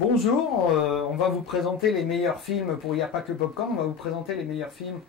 Bonjour, on va vous présenter les meilleurs films pour Il n'y a pas que le popcorn. On va vous présenter les meilleurs films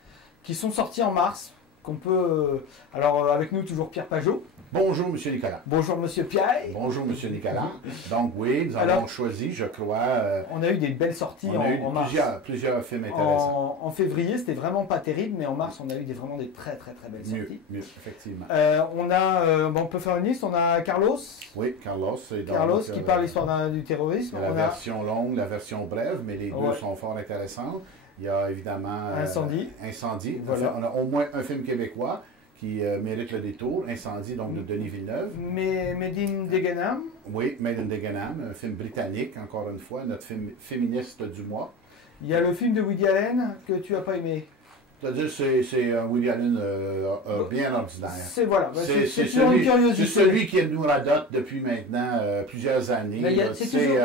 qui sont sortis en mars. Qu'on peut. Alors, avec nous, toujours Pierre Pajot. Bonjour, Monsieur Nicolas. Bonjour, Monsieur Pierre. Bonjour, Monsieur Nicolas. Donc, oui, nous avons choisi, je crois. On a eu des belles sorties en mars. Plusieurs films intéressants. En février, c'était vraiment pas terrible, mais en mars, on a eu vraiment des très belles sorties. Mieux, effectivement. On peut faire une liste. On a Carlos. Oui, Carlos. Carlos qui parle de l'histoire du terrorisme. La version longue, la version brève, mais les deux sont fort intéressants. Il y a évidemment Incendie. Voilà. On a au moins un film québécois qui mérite le détour. Incendie, donc de Denis Villeneuve. Made in Degenham. Oui, Made in Degenham, un film britannique, encore une fois, notre film féministe du mois. Il y a le film de Woody Allen que tu n'as pas aimé. C'est-à-dire c'est un Woody Allen bien ordinaire. C'est celui qui nous radote depuis maintenant plusieurs années. C'est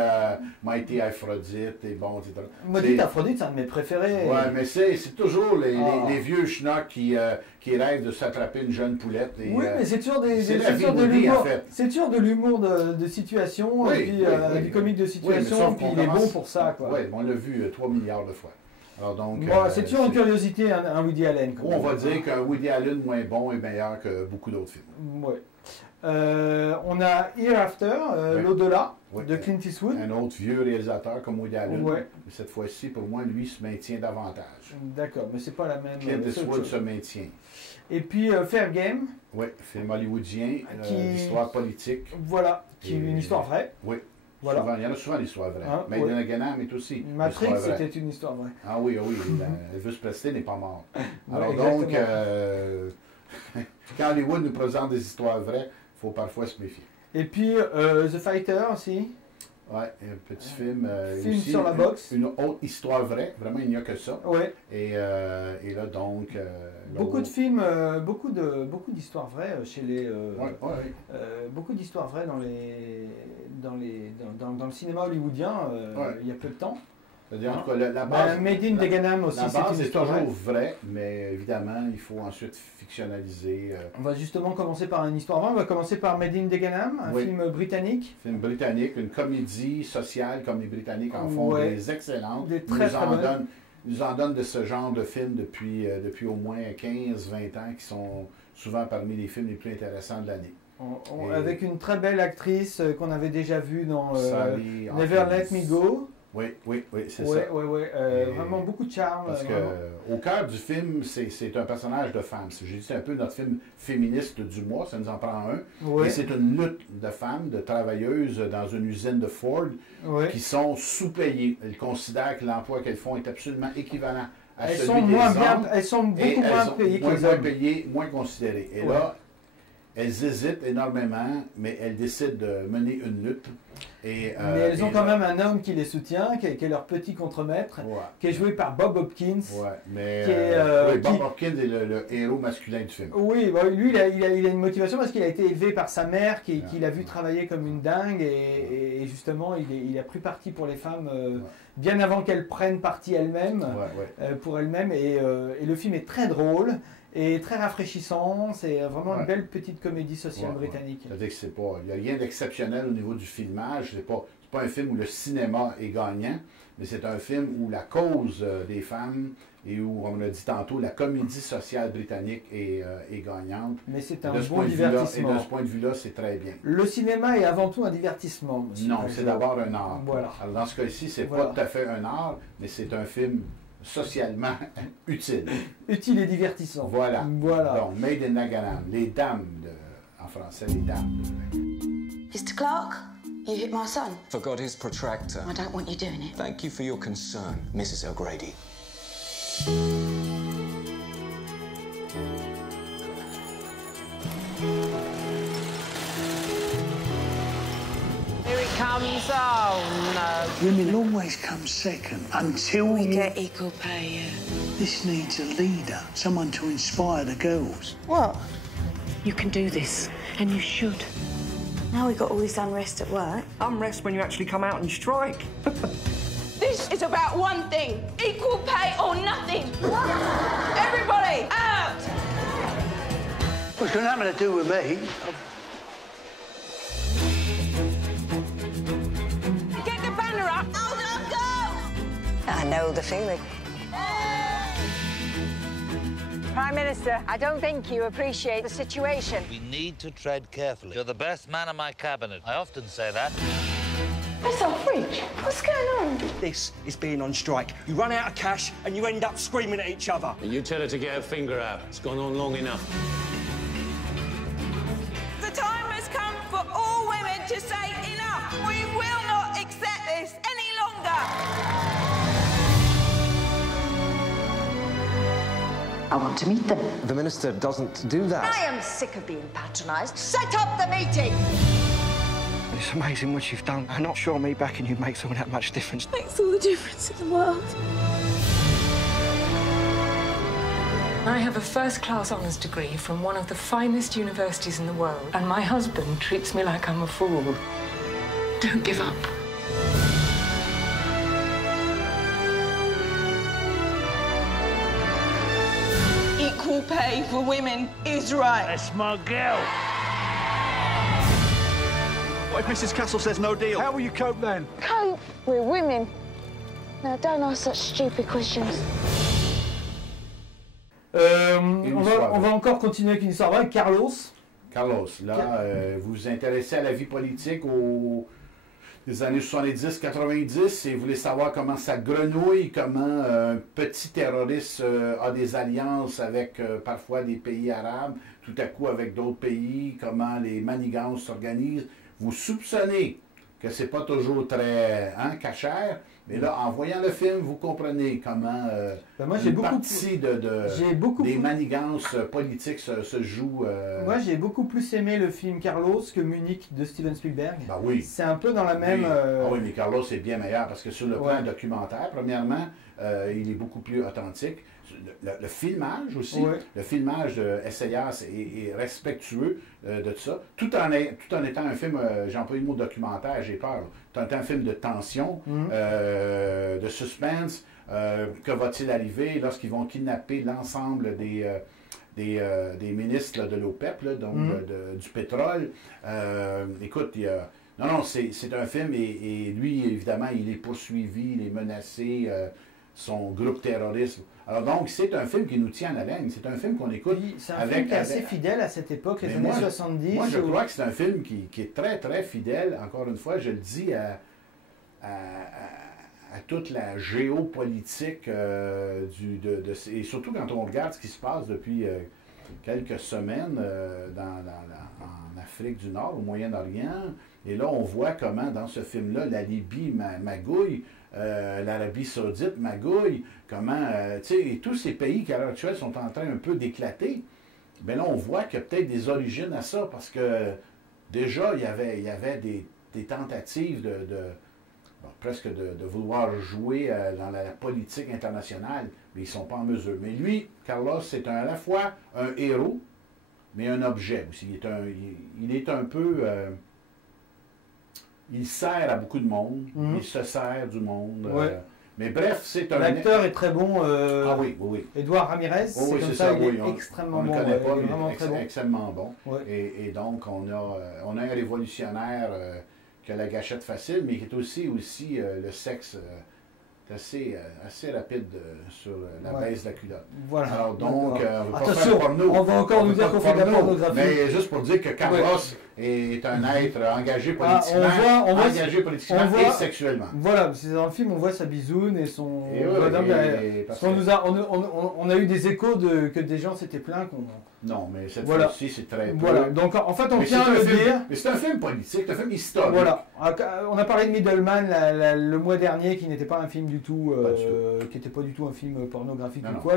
Mighty Aphrodite et bon, etc. Mighty Aphrodite, c'est un de mes préférés. Oui, mais c'est toujours les vieux schnocks qui rêvent de s'attraper une jeune poulette. Et, oui, mais c'est toujours de l'humour. C'est toujours de l'humour de situation, oui, et puis du comique de situation, puis il est bon pour ça. Oui, on l'a vu 3 milliards de fois. C'est toujours une curiosité, un Woody Allen. On va dire qu'un Woody Allen moins bon est meilleur que beaucoup d'autres films. Ouais. On a Hereafter, l'au-delà, de Clint Eastwood. Un autre vieux réalisateur comme Woody Allen. Ouais. Mais cette fois-ci, pour moi, lui se maintient davantage. D'accord, mais c'est pas la même. Clint Eastwood se maintient. Et puis Fair Game. Oui, film hollywoodien, d'histoire politique. Voilà, qui est une histoire vraie. Oui. Voilà. Souvent, il y en a souvent des histoires vraies. Made in Degenham est aussi. Matrix, c'était une histoire vraie. Ah oui, Elvis Presley n'est pas mort. Alors donc, quand Hollywood nous présente des histoires vraies, il faut parfois se méfier. Et puis The Fighter aussi. Oui, un petit film. Film aussi, sur la boxe. Une autre histoire vraie, vraiment il n'y a que ça. Ouais. Et là donc. Beaucoup de films, beaucoup d'histoires vraies chez les. Beaucoup d'histoires vraies dans le cinéma hollywoodien il y a peu de temps. C'est-à-dire, en tout cas, la base. Made in Degenham aussi, la base est toujours vraie, mais évidemment, il faut ensuite fictionnaliser. On va justement commencer par une histoire vraie. On va commencer par Made in Degenham, un film britannique. Film britannique, une comédie sociale comme les Britanniques en font des excellentes. Des très bonnes. Ils nous en donnent de ce genre de films depuis au moins 15-20 ans, qui sont souvent parmi les films les plus intéressants de l'année. Avec une très belle actrice qu'on avait déjà vue dans Never Let Me Go. Oui, c'est ça. Vraiment beaucoup de charme. Parce qu'au cœur du film, c'est un personnage de femme. J'ai dit, c'est un peu notre film féministe du mois, ça nous en prend un. Et c'est une lutte de femmes, de travailleuses dans une usine de Ford qui sont sous-payées. Elles considèrent que l'emploi qu'elles font est absolument équivalent à celui des hommes. Elles sont beaucoup moins payées que les hommes. Moins payées, moins considérées. Et là, elles hésitent énormément, mais elles décident de mener une lutte. Mais elles ont quand même un homme qui les soutient, qui est leur petit contremaître, qui est joué par Bob Hopkins. Bob Hopkins est le héros masculin du film. Oui, lui, il a une motivation parce qu'il a été élevé par sa mère, qui l'a vu travailler comme une dingue, et justement, il a pris parti pour les femmes bien avant qu'elles prennent parti elles-mêmes, pour elles-mêmes. Et le film est très drôle. Et très rafraîchissant, c'est vraiment une belle petite comédie sociale britannique. C'est-à-dire qu'il n'y a rien d'exceptionnel au niveau du filmage. C'est pas un film où le cinéma est gagnant, mais c'est un film où la cause des femmes et où, on l'a dit tantôt, la comédie sociale britannique est gagnante. Mais c'est un bon divertissement. Et de ce point de vue-là, c'est très bien. Le cinéma est avant tout un divertissement. Non, c'est d'abord un art. Voilà. Alors dans ce cas-ci, c'est pas tout à fait un art, mais c'est un film socialement utile. Utile et divertissant. Voilà. Donc, Made in Degenham, les dames en français, les dames. Mr. Clark, you hit my son. Forgot his protractor. I don't want you doing it. Thank you for your concern, Mrs. O'Grady. Here it comes. Oh, no. Women always come second until We get equal pay, This needs a leader, someone to inspire the girls. What? You can do this, and you should. Now we've got all this unrest at work. Unrest when you actually come out and strike. This is about one thing. Equal pay or nothing. Everybody, out! Well, it's got nothing to do with me. Get the banner up. know the feeling. Prime Minister, I don't think you appreciate the situation. We need to tread carefully. You're the best man in my cabinet. I often say that. That's our fridge. What's going on? This is being on strike. You run out of cash and you end up screaming at each other. And you tell her to get her finger out. It's gone on long enough. The time has come for all women to say enough. We will not accept this any longer. I want to meet them. The Minister doesn't do that. I am sick of being patronised. Set up the meeting! It's amazing what you've done. I'm not sure me backing you makes all that much difference. Makes all the difference in the world. I have a first-class honours degree from one of the finest universities in the world, and my husband treats me like I'm a fool. Don't give up. Equal pay for women is right. That's my girl. What if Mrs. Castle says no deal? How will you cope then? Cope? We're women. Now, don't ask such stupid questions. On va encore continuer avec une histoire vraie. Carlos. Carlos, là, vous vous intéressez à la vie politique des années 70-90 et vous voulez savoir comment ça grenouille, comment un petit terroriste a des alliances avec parfois des pays arabes, tout à coup avec d'autres pays, comment les manigances s'organisent. Vous soupçonnez que c'est pas toujours très cachère, mais là, en voyant le film, vous comprenez comment une partie des manigances politiques se joue. Moi, j'ai beaucoup plus aimé le film Carlos que Munich de Steven Spielberg. Ben oui. C'est un peu dans la même... Ah oui, mais Carlos est bien meilleur parce que sur le plan documentaire, premièrement, il est beaucoup plus authentique. Le filmage aussi, le filmage de SIS est respectueux de ça, tout en étant un film, j'ai employé le mot documentaire, j'ai peur, tout en étant un film de tension, de suspense, que va-t-il arriver lorsqu'ils vont kidnapper l'ensemble des ministres de l'OPEP, donc du pétrole. Écoute, non, c'est un film et lui, évidemment, il est poursuivi, il est menacé, son groupe terroriste. Alors donc, c'est un film qui nous tient en haleine. C'est un film qu'on écoute c'est un film qui est assez fidèle à cette époque, les années 70. Moi, je crois que c'est un film qui est très, très fidèle. Encore une fois, je le dis à toute la géopolitique et surtout quand on regarde ce qui se passe depuis quelques semaines en Afrique du Nord, au Moyen-Orient. Et là, on voit comment, dans ce film-là, la Libye magouille, l'Arabie Saoudite magouille, comment, tu sais, et tous ces pays qui à l'heure actuelle sont en train un peu d'éclater, bien là, on voit qu'il y a peut-être des origines à ça, parce que déjà, il y avait des tentatives presque de vouloir jouer dans la politique internationale, mais ils ne sont pas en mesure. Mais lui, Carlos, c'est à la fois un héros, mais un objet aussi. Il est un peu... il sert à beaucoup de monde, il se sert du monde. Mais bref, c'est un... L'acteur est très bon. Ah oui. Edouard Ramirez, oui, c'est ça, il est extrêmement bon. On ne le connaît pas, mais il est extrêmement bon. Et donc, on a un révolutionnaire qui a la gâchette facile, mais qui est aussi le sexe assez rapide sur la baisse de la culotte. Voilà. Alors donc, attention, on va encore nous dire qu'on fait de la pornographie. Mais juste pour dire que Carlos est un être engagé politiquement, et sexuellement. Voilà, c'est dans le film, on voit sa bisoune et son... On a eu des échos que des gens s'étaient plaints qu'on... Non, mais cette fois-ci, c'est très peu. Voilà, donc en fait, on tient à le dire. Mais c'est un film politique, c'est un film historique. Voilà, on a parlé de Middleman le mois dernier, qui n'était pas un film du tout, qui n'était pas du tout un film pornographique ou quoi,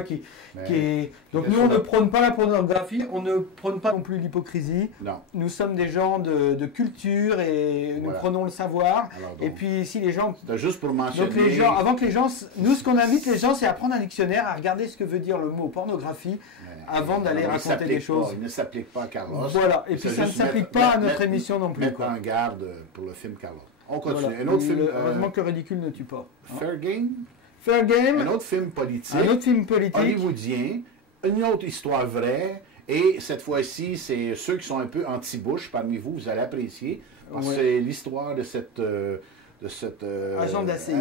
donc nous, on ne prône pas la pornographie, on ne prône pas non plus l'hypocrisie. Nous sommes des gens de culture et nous prenons le savoir. Et puis si les gens... Juste pour mentionner... Donc les gens, avant que les gens... Nous, ce qu'on invite les gens, c'est à prendre un dictionnaire, à regarder ce que veut dire le mot pornographie, avant d'aller raconter des choses. Il ne s'applique pas à Carlos. Voilà, et puis ça ne s'applique pas à notre émission non plus. Mettre en garde pour le film Carlos. On continue. Voilà. Un autre film... Heureusement que le ridicule ne tue pas. Fair Game. Fair Game. Un autre film politique. Un autre film politique. Hollywoodien. Une autre histoire vraie. Et cette fois-ci, c'est ceux qui sont un peu anti-Bush parmi vous, vous allez apprécier. Parce que c'est l'histoire de cette agent de la CIA.